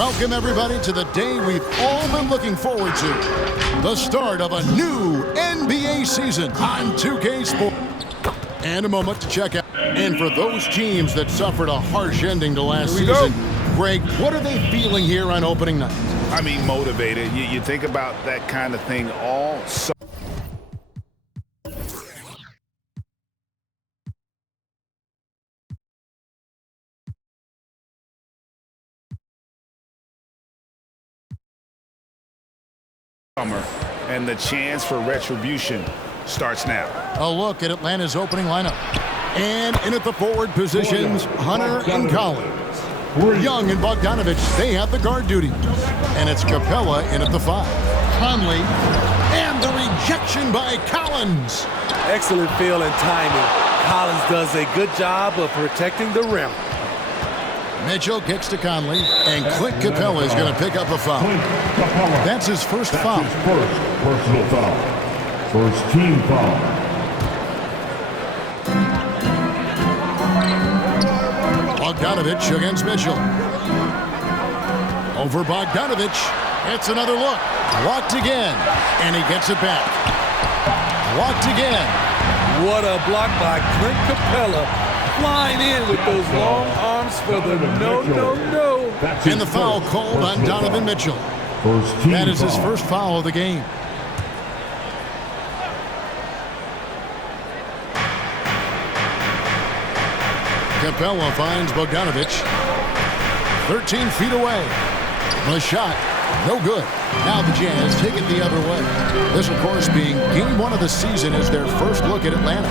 Welcome, everybody, to the day we've all been looking forward to. The start of a new NBA season on 2K Sports. And a moment to check out. And for those teams that suffered a harsh ending to last season, Greg, what are they feeling here on opening night? I mean, motivated. You think about that kind of thing all summer. And the chance for retribution starts now. A look at Atlanta's opening lineup. And in at the forward positions, Hunter and Collins. Young and Bogdanovich, they have the guard duty. And it's Capella in at the 5. Conley, and the rejection by Collins. Excellent feel and timing. Collins does a good job of protecting the rim. Mitchell kicks to Conley, and Clint Capella is going to pick up a foul. That's his first foul. His first personal foul. First team foul. Bogdanovich against Mitchell. Over Bogdanovich. It's another look. Blocked again, and he gets it back. Blocked again. What a block by Clint Capella. Flying in with those long arms for the no. And the foul called on Donovan Mitchell. That is his first foul of the game. Capella finds Bogdanovich. 13 feet away. The shot, no good. Now the Jazz take it the other way. This, of course, being game 1 of the season is their first look at Atlanta.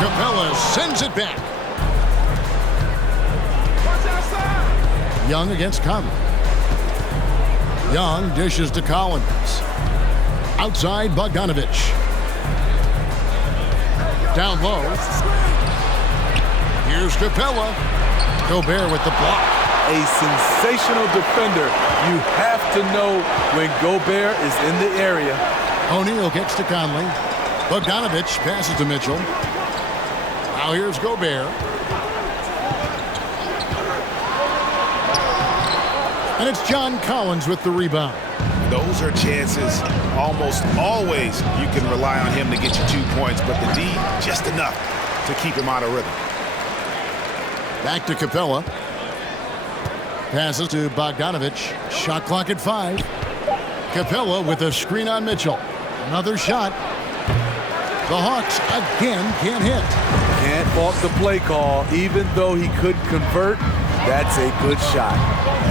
Capella sends it back. Young against Conley. Young dishes to Collins. Outside Bogdanovich. Down low. Here's Capella. Gobert with the block. A sensational defender. You have to know when Gobert is in the area. O'Neal gets to Conley. Bogdanovich passes to Mitchell. Now here's Gobert. And it's John Collins with the rebound. Those are chances almost always you can rely on him to get you 2 points, but the D just enough to keep him out of rhythm. Back to Capella. Passes to Bogdanovich. Shot clock at 5. Capella with a screen on Mitchell. Another shot. The Hawks again can't hit. Can't fault the play call. Even though he couldn't convert, that's a good shot.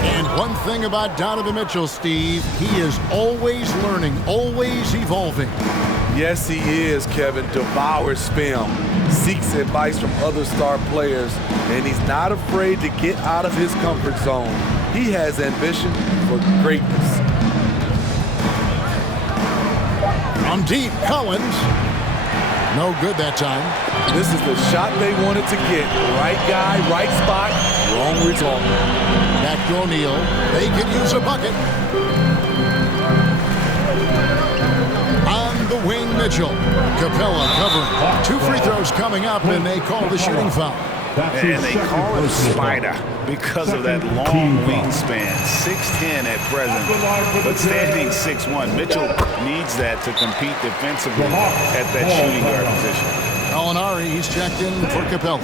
And one thing about Donovan Mitchell, Steve, he is always learning, always evolving. Yes, he is, Kevin. Devours film, seeks advice from other star players, and he's not afraid to get out of his comfort zone. He has ambition for greatness. From deep, Collins. No good that time. This is the shot they wanted to get. Right guy, right spot, wrong result. Back to O'Neal. They could use a bucket. On the wing, Mitchell. Capella covering. 2 free throws coming up, and they call the shooting foul. And they call him Spider because of that long wingspan, 6'10" at present, but standing 6'1". Mitchell needs that to compete defensively at that shooting guard position. Gallinari, he's checked in for Capella.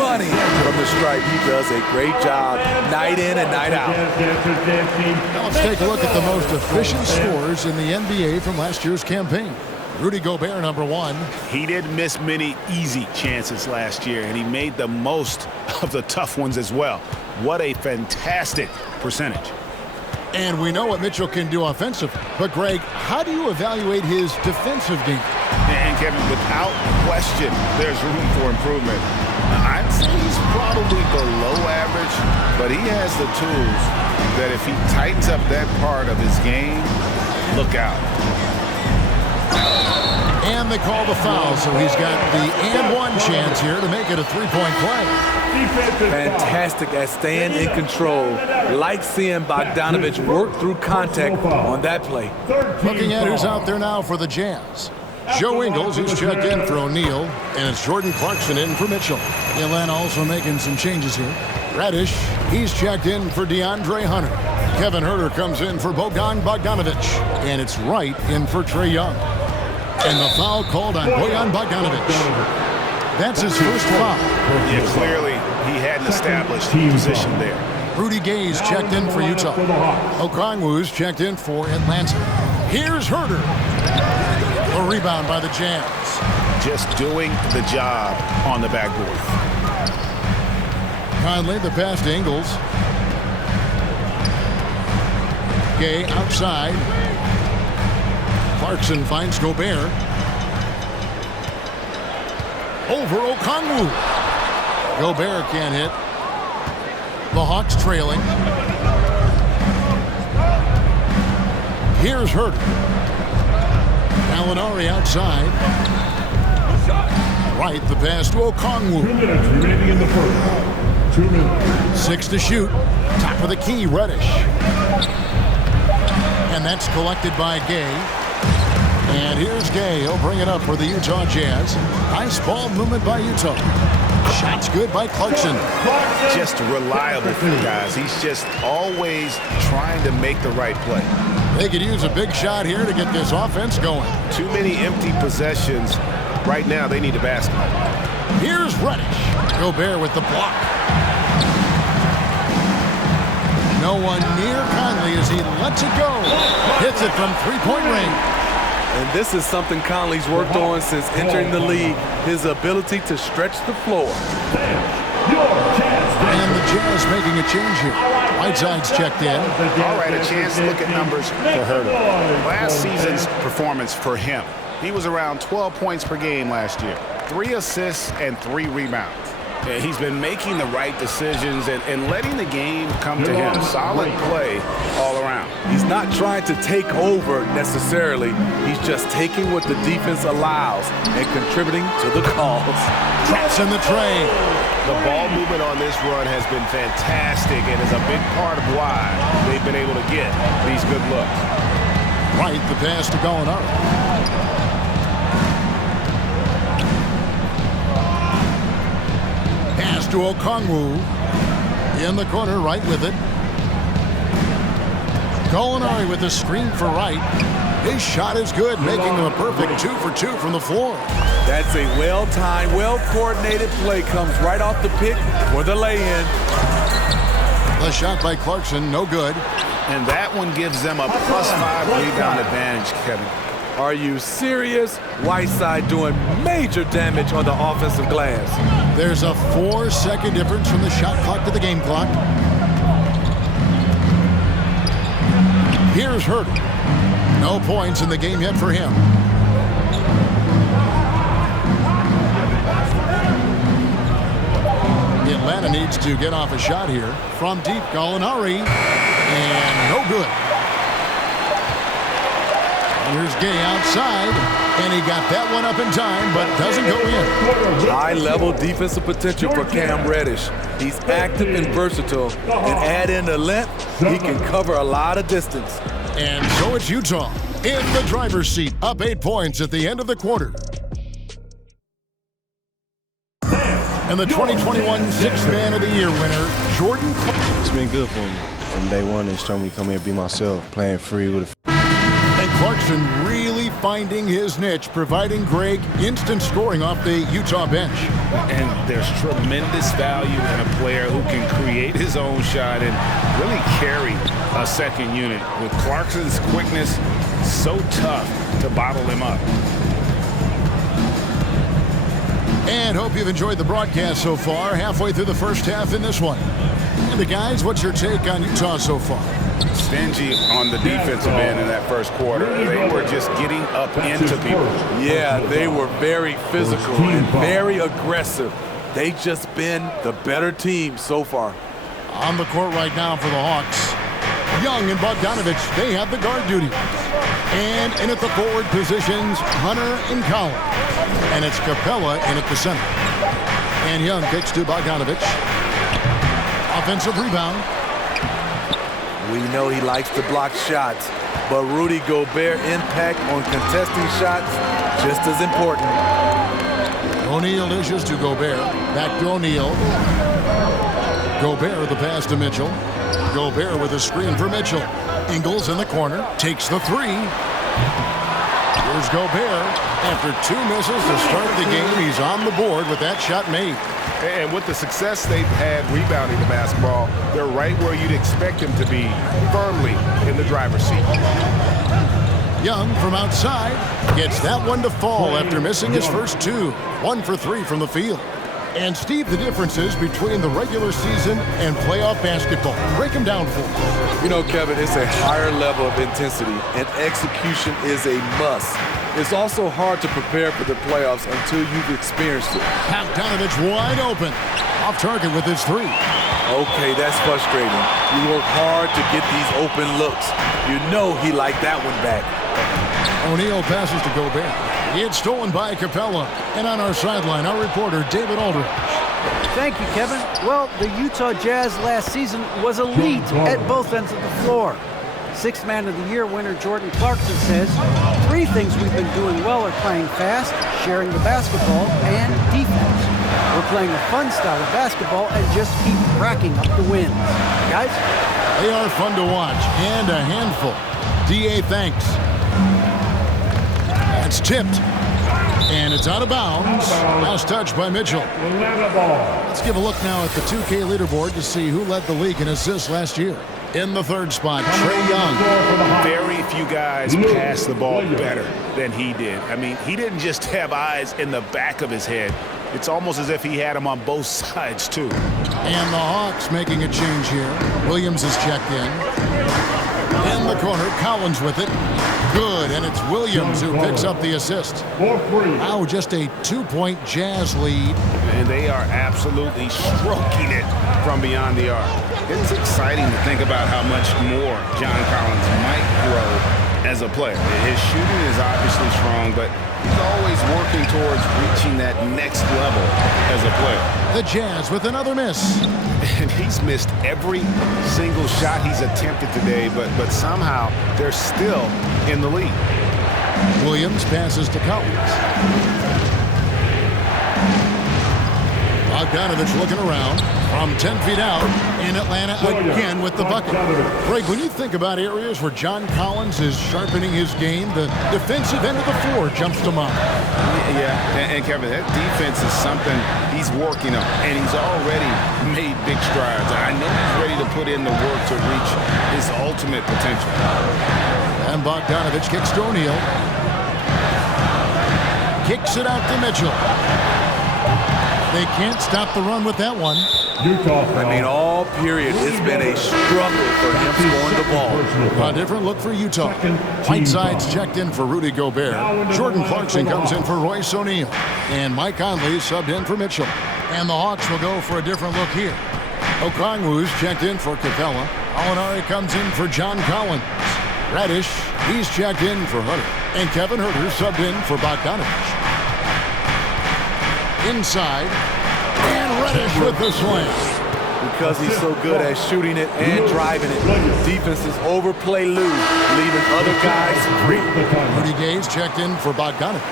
Money from the stripe. He does a great job night in and night out. Now let's take a look at the most efficient scorers in the NBA from last year's campaign. Rudy Gobert, number 1. He didn't miss many easy chances last year, and he made the most of the tough ones as well. What a fantastic percentage. And we know what Mitchell can do offensively. But, Greg, how do you evaluate his defensive game? And, Kevin, without question, there's room for improvement. I'd say he's probably below average, but he has the tools that if he tightens up that part of his game, look out. And they call the foul, so he's got the and 1 chance here to make it a 3-point play. Fantastic at staying in control. Like seeing Bogdanovich work through contact on that play. Looking at who's out there now for the Jazz. Joe Ingles, he's checked in for O'Neal, and it's Jordan Clarkson in for Mitchell. Atlanta also making some changes here. Reddish, he's checked in for DeAndre Hunter. Kevin Huerter comes in for Bojan Bogdanovic, and it's Wright in for Trae Young. And the foul called on Bojan Bogdanovic. That's his first foul. Yeah, clearly he hadn't established position there. Rudy Gay's checked in for Utah. Okongwu's checked in for Atlanta. Here's Huerter. A rebound by the Jazz. Just doing the job on the backboard. Conley, the pass to Ingles. Gay outside. Clarkson finds Gobert. Over Okongwu. Gobert can't hit. The Hawks trailing. Here's Huerter. Gallinari outside. Right, the pass to Okongwu. 2 minutes remaining in the first. 2 minutes. 6 to shoot. Top of the key, Reddish. And that's collected by Gay. And here's Gay. He'll bring it up for the Utah Jazz. Nice ball movement by Utah. Shots good by Clarkson. Just reliable, guys. He's just always trying to make the right play. They could use a big shot here to get this offense going. Too many empty possessions. Right now, they need a basket. Here's Reddish. Gobert with the block. No one near Conley as he lets it go. Hits it from three-point range. And this is something Conley's worked on since entering the league, his ability to stretch the floor. And the Jazz making a change here. Whiteside's checked in. All right, a chance to look at numbers for Huerter. Last season's performance for him. He was around 12 points per game last year. 3 assists and 3 rebounds. Yeah, he's been making the right decisions and letting the game come to him. Solid play all around. He's not trying to take over necessarily. He's just taking what the defense allows and contributing to the cause. Traps in the tray. The ball movement on this run has been fantastic and is a big part of why they've been able to get these good looks. Right, the pass to Gallinari. Pass to Okongwu. In the corner, right with it. Gallinari with the screen for Wright. His shot is good, making him a perfect 2 for 2 from the floor. That's a well-timed, well-coordinated play. Comes right off the pick for the lay-in. The shot by Clarkson, no good. And that one gives them a +5 rebound advantage, Kevin. Are you serious? Whiteside doing major damage on the offensive glass. There's a 4-second difference from the shot clock to the game clock. Here's Huerter. No points in the game yet for him. Atlanta needs to get off a shot here. From deep, Gallinari. And no good. And here's Gay outside. And he got that one up in time, but doesn't go in. High-level defensive potential for Cam Reddish. He's active and versatile. And add in the length, he can cover a lot of distance. And so it's Utah in the driver's seat, up 8 points at the end of the quarter. And the 2021 Sixth Man of the Year winner, Jordan. It's been good for me. From day one, they showed me to come here and be myself, playing free with a. And Clarkson really finding his niche, providing Greg instant scoring off the Utah bench. And there's tremendous value in a player who can create his own shot and really carry a second unit. With Clarkson's quickness, so tough to bottle him up. And hope you've enjoyed the broadcast so far. Halfway through the first half in this one. And the guys, what's your take on Utah so far? Stingy on the defensive end in that first quarter. They were just getting up into people. Yeah, they were very physical and very aggressive. They just been the better team so far. On the court right now for the Hawks. Young and Bogdanovic, they have the guard duty. And in at the forward positions, Hunter and Collins. And it's Capella in at the center. And Young kicks to Bogdanovic. Offensive rebound. We know he likes to block shots. but Rudy Gobert's impact on contesting shots just as important. O'Neal dishes to Gobert. Back to O'Neal. Gobert the pass to Mitchell. Gobert with a screen for Mitchell. Ingles in the corner. Takes the three. Here's Gobert. After 2 misses to start the game, he's on the board with that shot made. And with the success they've had rebounding the basketball, they're right where you'd expect them to be, firmly in the driver's seat. Young from outside gets that one to fall after missing his first 2. 1 for 3 from the field. And Steve, the differences between the regular season and playoff basketball. Break them down for us. You know, Kevin, it's a higher level of intensity, and execution is a must. It's also hard to prepare for the playoffs until you've experienced it. Bogdanovich wide open. Off target with his 3. Okay, that's frustrating. You work hard to get these open looks. You know he liked that one back. O'Neal passes to Gobert. It's stolen by Capella. And on our sideline, our reporter, David Aldridge. Thank you, Kevin. Well, the Utah Jazz last season was elite at both ends of the floor. Sixth Man of the Year winner Jordan Clarkson says, 3 things we've been doing well are playing fast, sharing the basketball, and defense. We're playing a fun style of basketball and just keep racking up the wins. Guys? They are fun to watch and a handful. D.A. thanks. That's tipped. And it's out of bounds. Last touch by Mitchell. Let's give a look now at the 2K leaderboard to see who led the league in assists last year. In the 3rd spot, Trae Young. Very few guys pass the ball better than he did. I mean, he didn't just have eyes in the back of his head. It's almost as if he had them on both sides, too. And the Hawks making a change here. Williams is checked in. In the corner, Collins with it. Good, and it's Williams who picks up the assist. Now just a 2-point Jazz lead. And they are absolutely stroking it from beyond the arc. It's exciting to think about how much more John Collins might grow as a player. His shooting is obviously strong, but he's always working towards reaching that next level as a player. The Jazz with another miss. And he's missed every single shot he's attempted today, but somehow they're still in the lead. Williams passes to Collins. Bogdanovich looking around from 10 feet out in Atlanta again with the bucket. Greg, when you think about areas where John Collins is sharpening his game, the defensive end of the floor jumps to mind. Yeah, and Kevin, that defense is something he's working on, and he's already made big strides. I know he's ready to put in the work to reach his ultimate potential. And Bogdanovich kicks to O'Neal. Kicks it out to Mitchell. They can't stop the run with that one. I mean, all period, it's been a struggle for him scoring the ball. A different look for Utah. Whiteside's checked in for Rudy Gobert. Jordan Clarkson comes in for Royce O'Neal. And Mike Conley subbed in for Mitchell. And the Hawks will go for a different look here. Okongwu's checked in for Capella. Alinari comes in for John Collins. Radish, he's checked in for Hutter. And Kevin Huerter subbed in for Bogdanovich. Inside, and Reddish with the slam. Because he's so good at shooting it and driving it, defenses overplay Lou, leaving other guys free. Rudy Gay's checked in for Bogdanovich.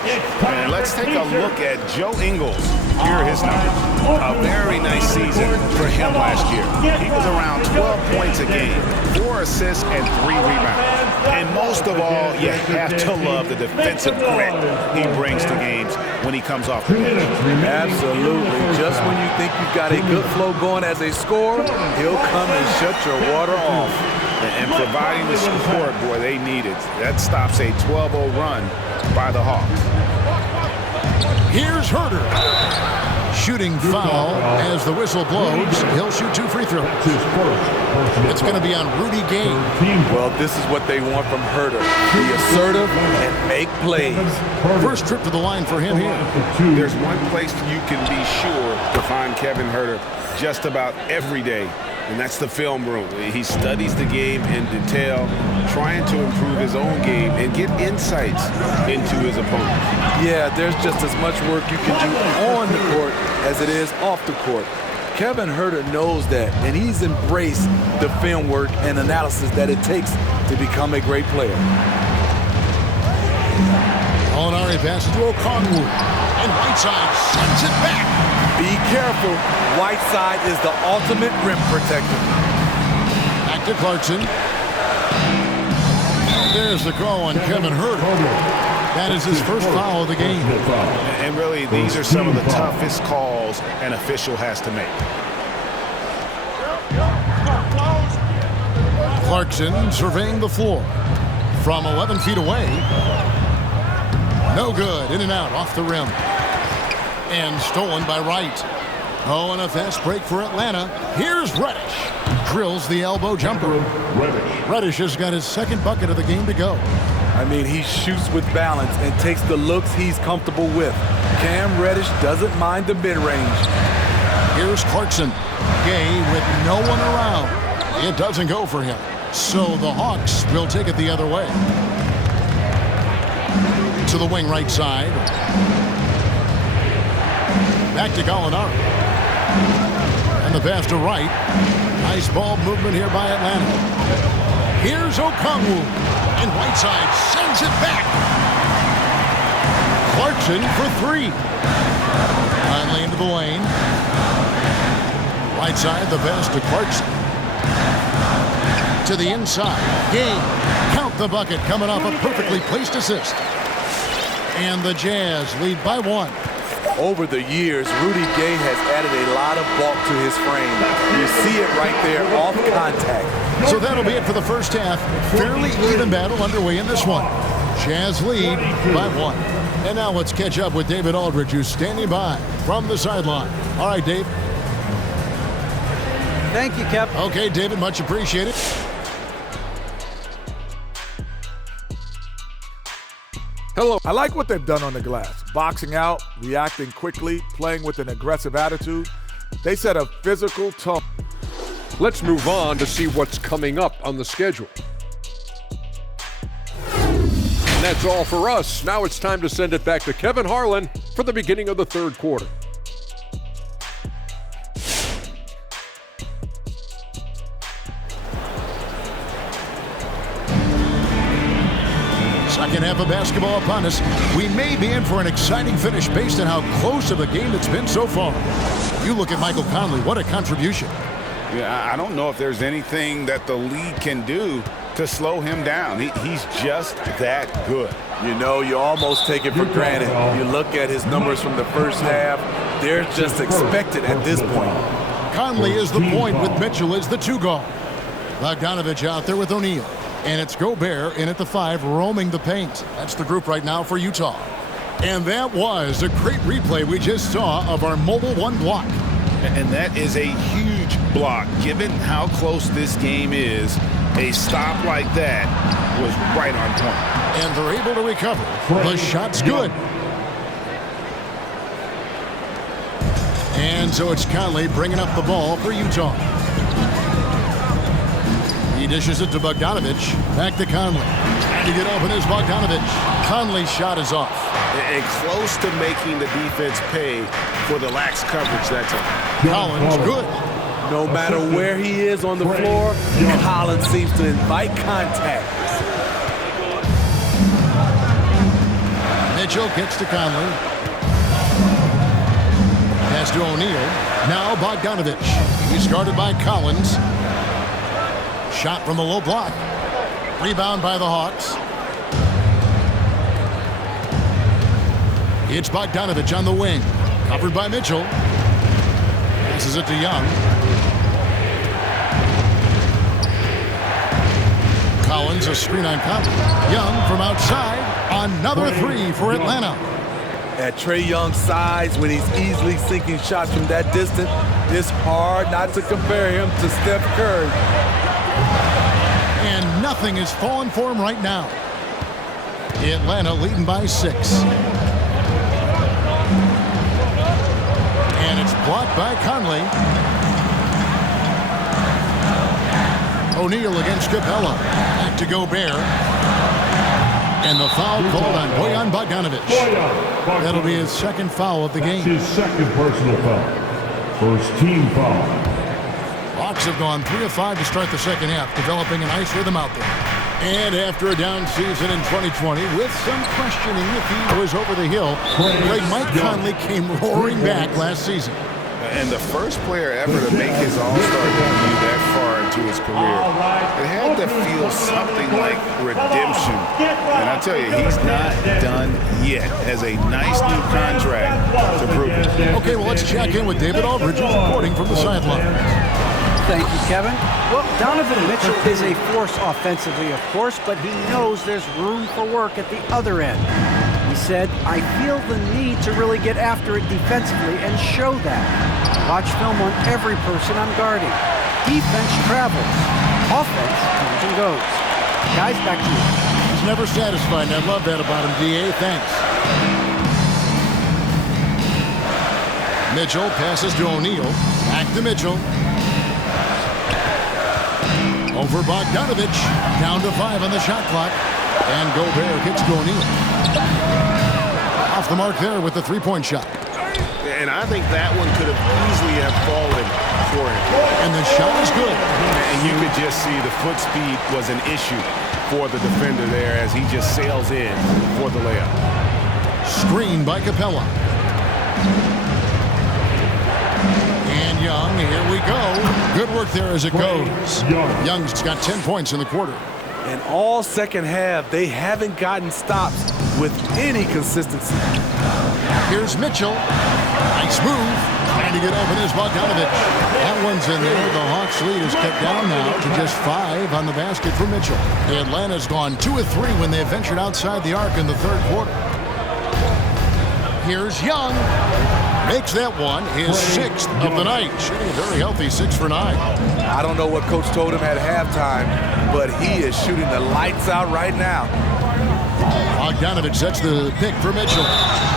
And let's take a look at Joe Ingles. Here are his numbers. A very nice season for him last year. He was around 12 points a game, 4 assists, and 3 rebounds. And most of all, you have to love the defensive grit he brings to games when he comes off the bench. Absolutely. Just when you think you've got a good flow going as a scorer, he'll come and shut your water off. And providing the support, boy, they need it. That stops a 12-0 run by the Hawks. Here's Huerter. Shooting foul as the whistle blows. He'll shoot 2 free throws. It's going to be on Rudy Gay. Well, this is what they want from Huerter. Be assertive and make plays. First trip to the line for him here. There's one place you can be sure to find Kevin Huerter just about every day, and that's the film room. He studies the game in detail, trying to improve his own game and get insights into his opponent. Yeah, there's just as much work you can do on the court as it is off the court. Kevin Huerter knows that, and he's embraced the film work and analysis that it takes to become a great player. Molinari passes to Okongwu, and Whiteside sends it back. Be careful. Whiteside is the ultimate rim protector. Back to Clarkson. There's the call on Kevin Huerter. That is his first foul of the game. And really, these are some of the toughest calls an official has to make. Clarkson surveying the floor from 11 feet away. No good. In and out off the rim. And stolen by Wright. Oh, and a fast break for Atlanta. Here's Reddish. Drills the elbow jumper. Reddish has got his second bucket of the game to go. I mean, he shoots with balance and takes the looks he's comfortable with. Cam Reddish doesn't mind the mid-range. Here's Clarkson. Gay with no one around. It doesn't go for him. So the Hawks will take it the other way. To the wing right side. Back to Gallinari. And the pass to Wright. Nice ball movement here by Atlanta. Here's Okongwu. And Whiteside sends it back. Clarkson for three. Finally into the lane. Whiteside, the pass to Clarkson. To the inside. Gay. Count the bucket coming off a perfectly placed assist. And the Jazz lead by one. Over the years, Rudy Gay has added a lot of bulk to his frame. You see it right there off contact. So that'll be it for the first half. Fairly even battle underway in this one. Jazz lead by one. And now let's catch up with David Aldridge, who's standing by from the sideline. All right, Dave. Thank you, Cap. Okay, David, much appreciated. Hello. I like what they've done on the glass. Boxing out, reacting quickly, playing with an aggressive attitude. They set a physical tone. Let's move on to see what's coming up on the schedule. And that's all for us. Now it's time to send it back to Kevin Harlan for the beginning of the third quarter. Second half of basketball upon us. We may be in for an exciting finish based on how close of a game it's been so far. You look at Michael Conley, what a contribution. Yeah, I don't know if there's anything that the league can do to slow him down. He's just that good. You know, you almost take it for granted. You look at his numbers from the first half, they're just expected at this point. Conley is the point with Mitchell as the two guard. Bogdanovich out there with O'Neal. And it's Gobert in at the 5, roaming the paint. That's the group right now for Utah. And that was a great replay we just saw of our Mobile One block. And that is a huge block. Given how close this game is, a stop like that was right on point. And they're able to recover. The shot's good. And so it's Conley bringing up the ball for Utah. He dishes it to Bogdanovich. Back to Conley. Trying to get open is Bogdanovich. Conley's shot is off. And close to making the defense pay for the lax coverage that time. Collins, good. No matter where he is on the floor, Collins seems to invite contact. Mitchell gets to Conley. Pass to O'Neal. Now Bogdanovich. He's guarded by Collins. Shot from the low block. Rebound by the Hawks. It's Bogdanovich on the wing. Covered by Mitchell. Passes it to Young. Collins, a screen on Conley. Young from outside. Another three for Atlanta. At Trae Young's size, when he's easily sinking shots from that distance, it's hard not to compare him to Steph Curry. And nothing is falling for him right now. Atlanta leading by 6. And it's blocked by Conley. O'Neal against Capella. Back to Gobert. And the foul called on Bojan Bogdanovich. That'll be his second foul of the game. His second personal foul. First team foul. Hawks have gone 3 of 5 to start the second half, developing a nice rhythm out there. And after a down season in 2020, with some questioning if he was over the hill, Mike Conley came roaring back last season. And the first player ever to make his All-Star debut that far into his career, it had to feel something like redemption. And I tell you, he's not done yet. Has a nice new contract to prove it. Okay, well, let's check in with David Aldridge reporting from the sidelines. Thank you, Kevin. Well, Donovan Mitchell is a force offensively, of course, but he knows there's room for work at the other end. He said, I feel the need to really get after it defensively and show that. Watch film on every person I'm guarding. Defense travels. Offense comes and goes. Guys, back to you. He's never satisfied, and I love that about him, D.A. Thanks. Mitchell passes to O'Neal. Back to Mitchell. Over Bogdanovich. Down to 5 on the shot clock. And Gobert hits to O'Neal. Off the mark there with the three-point shot. And I think that one could have easily have fallen for him. And the shot is good. And you could just see the foot speed was an issue for the defender there as he just sails in for the layup. Screen by Capella. And Young, here we go. Good work there as it goes. Young's got 10 points in the quarter. And all second half, they haven't gotten stops with any consistency. Here's Mitchell. Nice move. Trying to get open is Bogdanovich. That one's in there. The Hawks lead is cut down now to just 5 on the basket for Mitchell. Atlanta's gone 2 of 3 when they ventured outside the arc in the third quarter. Here's Young. Makes that one his 6th of the night. Shooting a very healthy 6 for 9. I don't know what coach told him at halftime, but he is shooting the lights out right now. Bogdanovich sets the pick for Mitchell.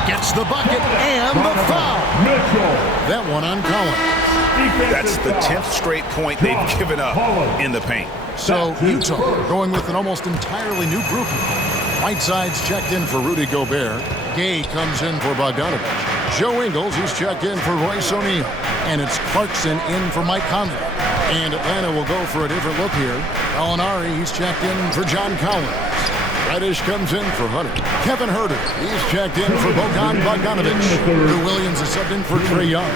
Gets the bucket and the foul. That one on Collins. That's the 10th straight point they've given up in the paint. So Utah going with an almost entirely new grouping. Whiteside's checked in for Rudy Gobert. Gay comes in for Bogdanovich. Joe Ingles, he's checked in for Royce O'Neal. And it's Clarkson in for Mike Conley. And Atlanta will go for a different look here. Gallinari, he's checked in for John Collins. Reddish comes in for Hunter. Kevin Huerter, he's checked in for Bogdanovich. Lou Williams is subbed in for Trae Young.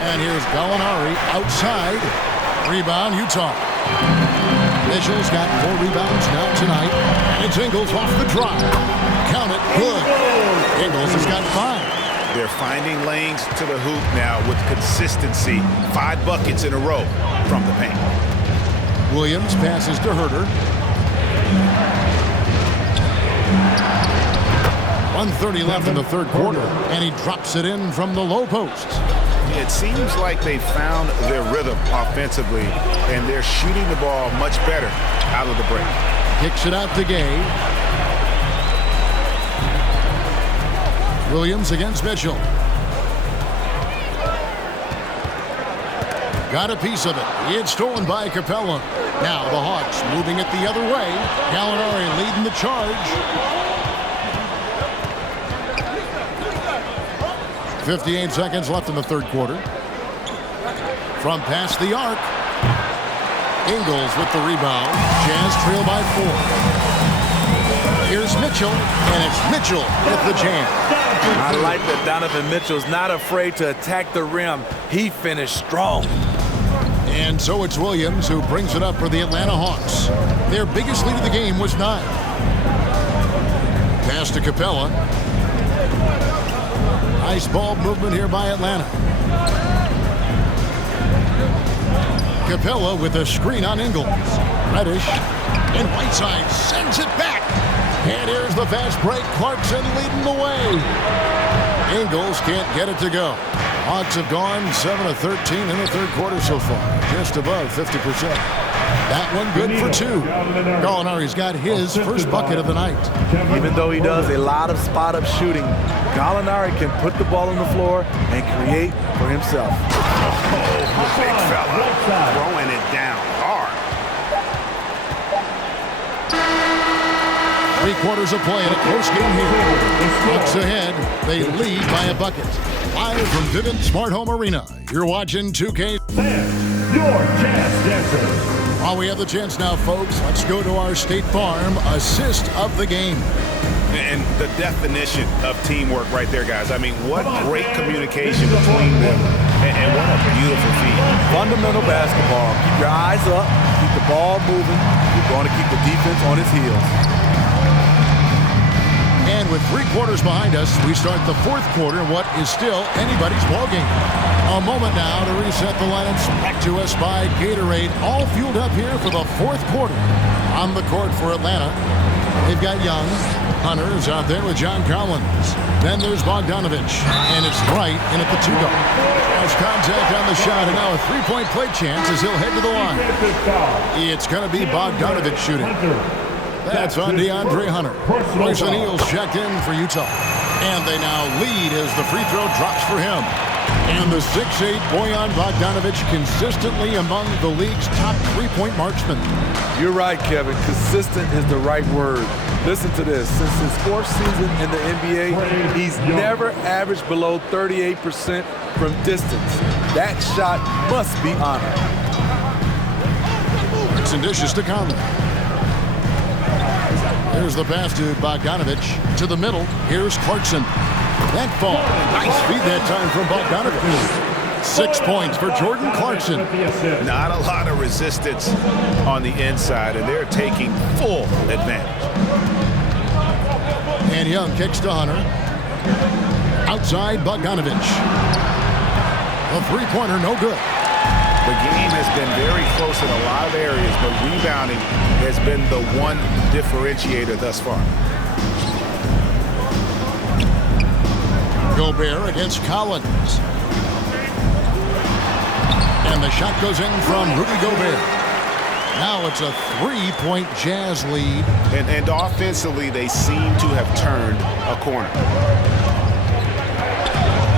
And here's Gallinari outside. Rebound, Utah. Mitchell's got 4 rebounds now tonight. And it's Ingles off the drop. Count it, good. Ingles has got 5. They're finding lanes to the hoop now with consistency. 5 buckets in a row from the paint. Williams passes to Huerter. 1:30 left in the third quarter, and he drops it in from the low post. It seems like they found their rhythm offensively, and they're shooting the ball much better out of the break. Kicks it out to Gay. Williams against Mitchell. Got a piece of it. It's stolen by Capella. Now the Hawks moving it the other way. Gallinari leading the charge. 58 seconds left in the third quarter. From past the arc. Ingles with the rebound. Jazz trail by 4. Here's Mitchell, and it's Mitchell with the jam. I like that Donovan Mitchell's not afraid to attack the rim. He finished strong. And so it's Williams who brings it up for the Atlanta Hawks. Their biggest lead of the game was 9. Pass to Capella. Nice ball movement here by Atlanta. Capella with a screen on Ingles. Reddish and Whiteside sends it back. And here's the fast break. Clarkson leading the way. Ingles can't get it to go. Hawks have gone 7 of 13 in the third quarter so far. Just above 50%. That one good for 2. Gallinari's got his first bucket of the night. Even though he does a lot of spot-up shooting, Gallinari can put the ball on the floor and create for himself. Oh, big fella throwing it down hard. 3 quarters of play in a close game here. Bucks ahead. They lead by a bucket. Live from Vivint Smart Home Arena, you're watching 2K. And your Jazz Dancers. While we have the chance now, folks, let's go to our State Farm assist of the game. And the definition of teamwork right there, guys. I mean, what great communication between them, and what a beautiful feat. Fundamental basketball. Keep your eyes up, keep the ball moving. You're going to keep the defense on its heels. And with 3 quarters behind us, we start the 4th quarter in what is still anybody's ballgame. A moment now to reset the lineups. Back to us by Gatorade, all fueled up here for the 4th quarter. On the court for Atlanta, they've got Young. Hunter's out there with John Collins. Then there's Bogdanovich, and it's right in at the 2-go. Has contact on the shot, and now a 3-point play chance as he'll head to the line. It's going to be Bogdanovich shooting. That's on DeAndre Hunter. Royce O'Neal's checked in for Utah. And they now lead as the free throw drops for him. And the 6'8" Bojan Bogdanovich consistently among the league's top 3-point marksmen. You're right, Kevin. Consistent is the right word. Listen to this. Since his 4th season in the NBA, he's never averaged below 38% from distance. That shot must be honored. It's and dishes to Conley. There's the pass to Bogdanovich. To the middle, here's Clarkson. That ball, nice feed that time from Bogdanovich. 6 points for Jordan Clarkson. Not a lot of resistance on the inside, and they're taking full advantage. And Young kicks to Hunter. Outside Bogdanovich. A 3-pointer, no good. The game has been very close in a lot of areas, but rebounding has been the one differentiator thus far. Gobert against Collins. And the shot goes in from Rudy Gobert. Now it's a 3-point Jazz lead. And offensively, they seem to have turned a corner.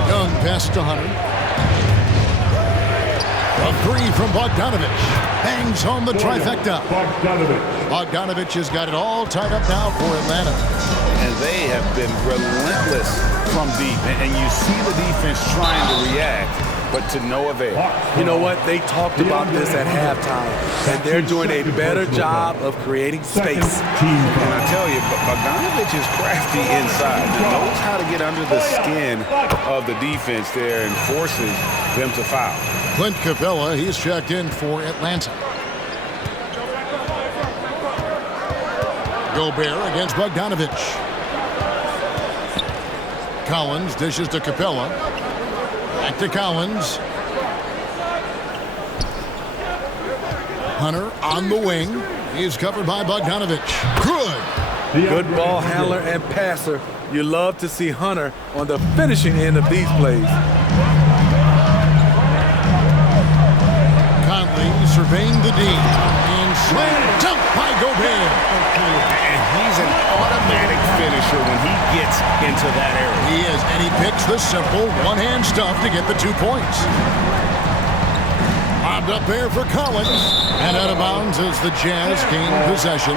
Young pass to Hunter. A 3 from Bogdanovich. Bangs home the trifecta. Bogdanovich has got it all tied up now for Atlanta. And they have been relentless from deep. And you see the defense trying to react, but to no avail. You know what? They talked about this at halftime, and they're doing a better job of creating space. And I tell you, Bogdanovich is crafty inside. He knows how to get under the skin of the defense there and forces them to foul. Clint Capella, he's checked in for Atlanta. Gobert against Bogdanovich. Collins dishes to Capella. Back to Collins. Hunter on the wing. He's covered by Bogdanovich. Good ball handler and passer. You love to see Hunter on the finishing end of these plays. Conley surveying the D. And slam dunk by Gobert. And he's an automatic finisher when he gets into that area. He is, and he picks the simple one-hand stuff to get the 2 points. Lobbed up there for Collins. And out of bounds as the Jazz gain possession.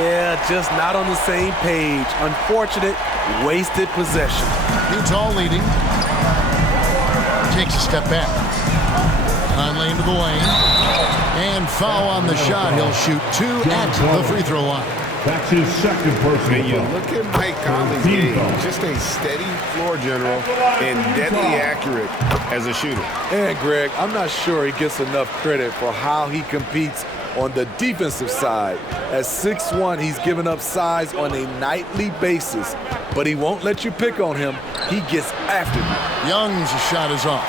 Yeah, just not on the same page. Unfortunate, wasted possession. Utah leading. Takes a step back. Conley into the lane. And foul on the shot. He'll shoot 2 at the free throw line. That's his 2nd personal And you foul. look at Mike Conley's game, just a steady floor general and deadly accurate as a shooter. And Greg, I'm not sure he gets enough credit for how he competes on the defensive side. At 6'1", he's given up size on a nightly basis, but he won't let you pick on him. He gets after you. Young's shot is off.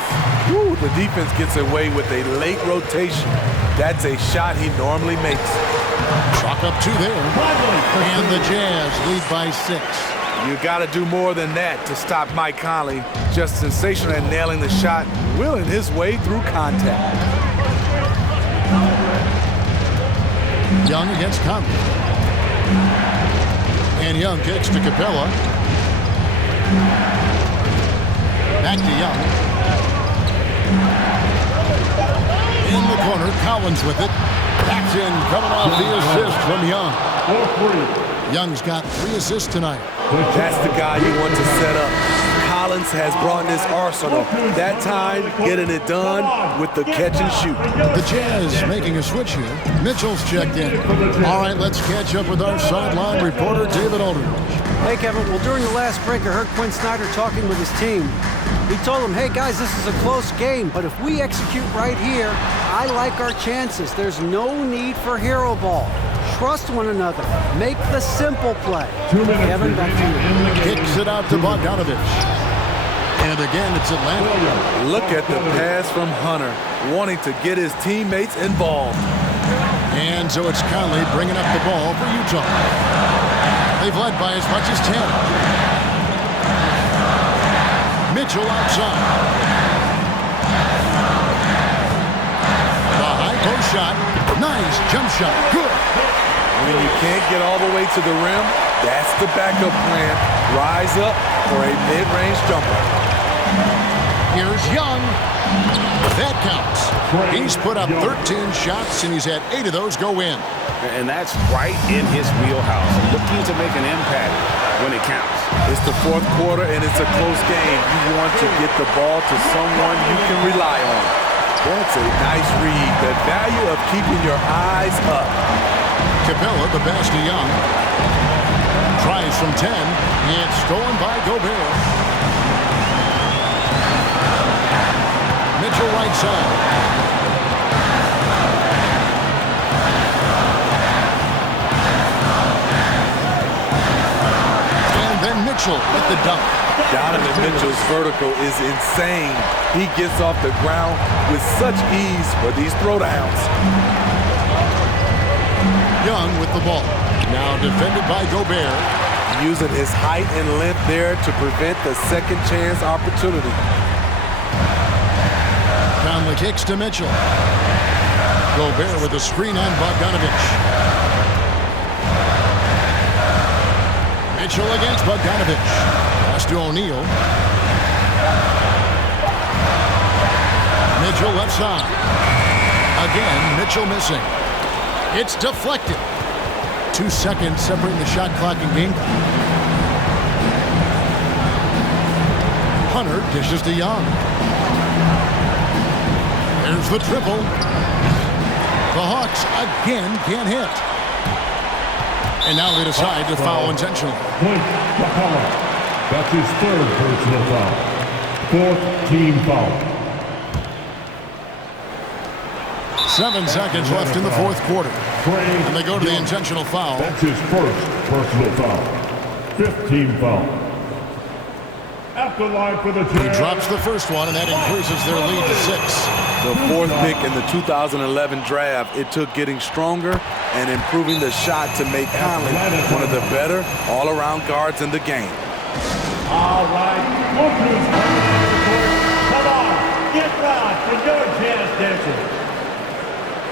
Woo, the defense gets away with a late rotation. That's a shot he normally makes. Chalk up 2 there. And the Jazz lead by 6. You got to do more than that to stop Mike Conley. Just sensational at nailing the shot, willing his way through contact. Young against Conley. And Young kicks to Capella. Back to Young. In the corner, Collins with it. Backs in, coming off the assist from Young. Young's got 3 assists tonight. That's the guy you want to set up. Collins has brought this arsenal. That time, getting it done with the catch and shoot. The Jazz making a switch here. Mitchell's checked in. All right, let's catch up with our sideline reporter, David Aldridge. Hey, Kevin. Well, during the last break, I heard Quinn Snyder talking with his team. He told them, hey, guys, this is a close game, but if we execute right here, I like our chances. There's no need for hero ball. Trust one another. Make the simple play. Kevin, back to you. Kicks it out to Bogdanovich. And again, it's Atlanta. Look at the pass from Hunter, wanting to get his teammates involved. And so it's Conley bringing up the ball for Utah. They've led by as much as 10. Mitchell outside. The high post shot. Nice jump shot. Good. When you can't get all the way to the rim, that's the backup plan. Rise up for a mid-range jumper. Here's Young. That counts. He's put up 13 shots, and he's had 8 of those go in. And that's right in his wheelhouse. Looking to make an impact when it counts. It's the fourth quarter, and it's a close game. You want to get the ball to someone you can rely on. That's a nice read. The value of keeping your eyes up. Capella, the pass to Young. Tries from 10. It's stolen by Gobert. Mitchell right side. And then Mitchell with the dunk. Donovan Mitchell's vertical is insane. He gets off the ground with such ease for these throwdowns. Young with the ball. Now defended by Gobert. Using his height and length there to prevent the second chance opportunity. Conley kicks to Mitchell. Gobert with the screen on Bogdanovich. Mitchell against Bogdanovich. Pass to O'Neal. Mitchell left side. Again, Mitchell missing. It's deflected. 2 seconds separating the shot clock and game clock. Hunter dishes to Young. There's the triple. The Hawks again can't hit. And now they decide to foul intentionally. That's his 3rd personal foul. 4th team foul. 7 seconds left in the 4th quarter. And they go to the intentional foul. That's his 1st personal foul. 5th team foul. At the line for the Jazz. He drops the first one, and that increases their lead to 6. The 4th pick in the 2011 draft, it took getting stronger and improving the shot to make Conley one of the better all-around guards in the game. All right. Come on. Get right for your Jazz dancers.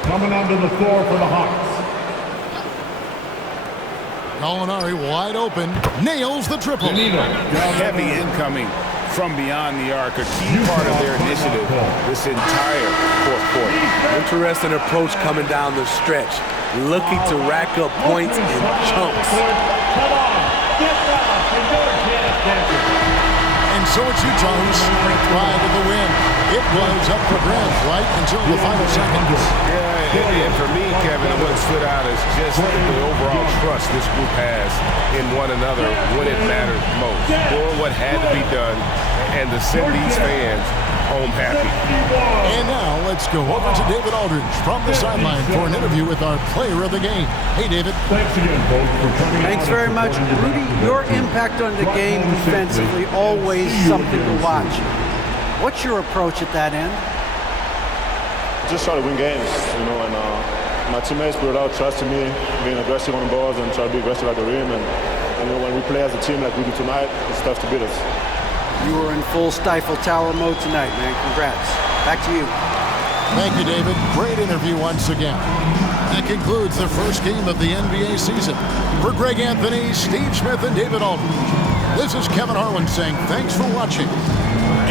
Coming onto the floor for the Hawks. Gallinari wide open. Nails the triple. Heavy incoming from beyond the arc. A key part of their initiative this entire 4th quarter. Interesting approach coming down the stretch. Looking to rack up points in chunks. Come on. Get right for your Jazz dancers. And so it's Utah who sneaked by to the win. It was up for grabs right until the final seconds. Yeah, and for me, Kevin, what stood out is just the overall trust this group has in one another when it mattered most. Doing what had to be done and to send these fans home happy. And now let's go over to David Aldridge from the sideline for an interview with our player of the game. Hey, David. Thanks again, folks, for coming out. Thanks very much. Rudy, your impact on the game defensively, always something to watch. What's your approach at that end? Just try to win games, and my teammates put it out, trusting me, being aggressive on the balls and try to be aggressive at the rim. And when we play as a team like we do tonight, it's tough to beat us. You were in full Stifle Tower mode tonight, man. Congrats. Back to you. Thank you, David. Great interview once again. That concludes the first game of the NBA season. For Greg Anthony, Steve Smith, and David Aldridge, this is Kevin Harlan saying thanks for watching.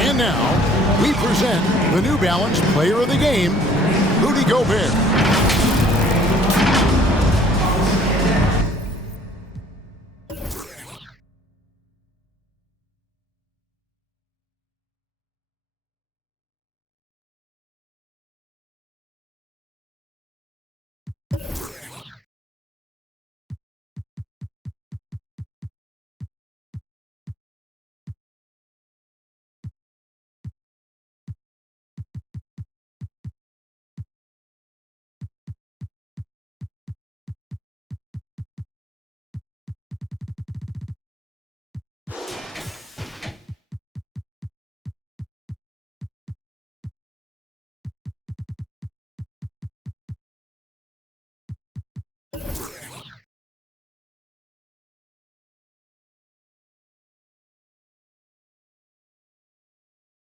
And now, we present the New Balance Player of the Game, Rudy Gobert. Bye.